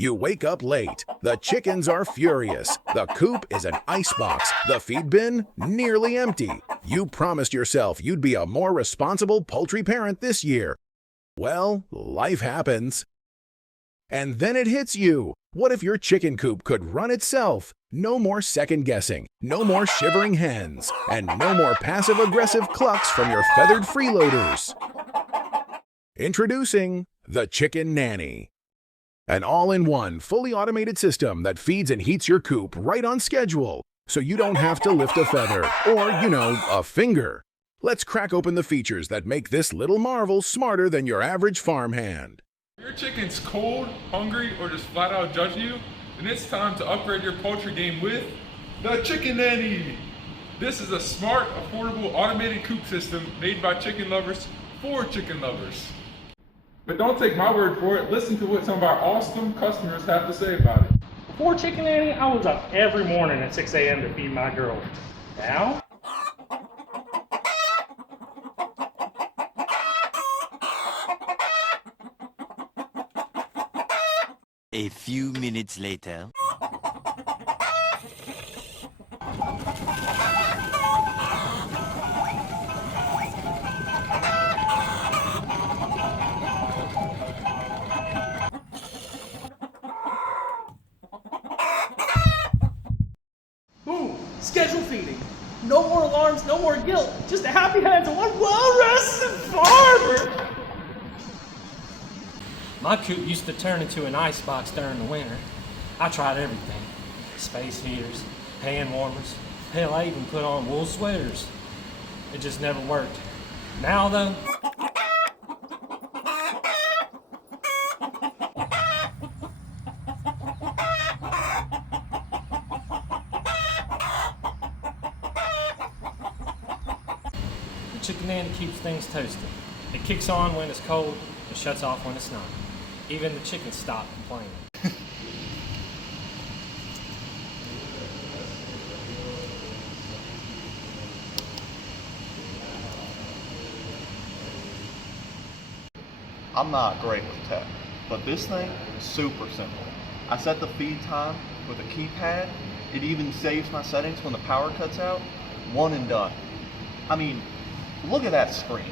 You wake up late. The chickens are furious. The coop is an icebox. The feed bin nearly empty. You promised yourself you'd be a more responsible poultry parent this year. Well, life happens. And then it hits you. What if your chicken coop could run itself? No more second guessing, no more shivering hens, and no more passive-aggressive clucks from your feathered freeloaders. Introducing the Chicken Nanny. An all-in-one, fully automated system that feeds and heats your coop right on schedule, so you don't have to lift a feather or, a finger. Let's crack open the features that make this little marvel smarter than your average farmhand. If your chicken's cold, hungry, or just flat out judging you, then it's time to upgrade your poultry game with the Chicken Nanny. This is a smart, affordable, automated coop system made by chicken lovers for chicken lovers. But don't take my word for it. Listen to what some of our awesome customers have to say about it. Before Chicken Nanny, I was up every morning at 6 a.m. to feed my girl. Now, a few minutes later. Boom! Schedule feeding. No more alarms, no more guilt. Just the happy hands of one well-rested farmer. my coop used to turn into an icebox during the winter. I tried everything. Space heaters, hand warmers. Hell, I even put on wool sweaters. It just never worked. Now though, the Chicken Nanny keeps things toasted. It kicks on when it's cold and shuts off when it's not. Even the chickens stop complaining. I'm not great with tech, but this thing is super simple. I set the feed time with a keypad. It even saves my settings when the power cuts out. One and done. I mean, look at that screen.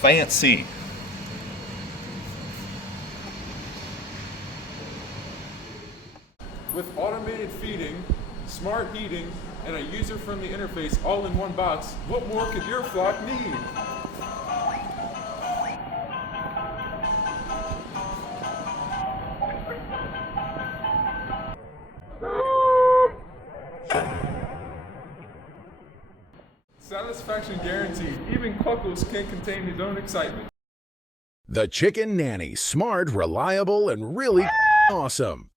Fancy. With automated feeding, smart heating, and a user-friendly interface all in one box, what more could your flock need? Satisfaction guaranteed. Even Cluckles can't contain his own excitement. The Chicken Nanny, smart, reliable, and really awesome.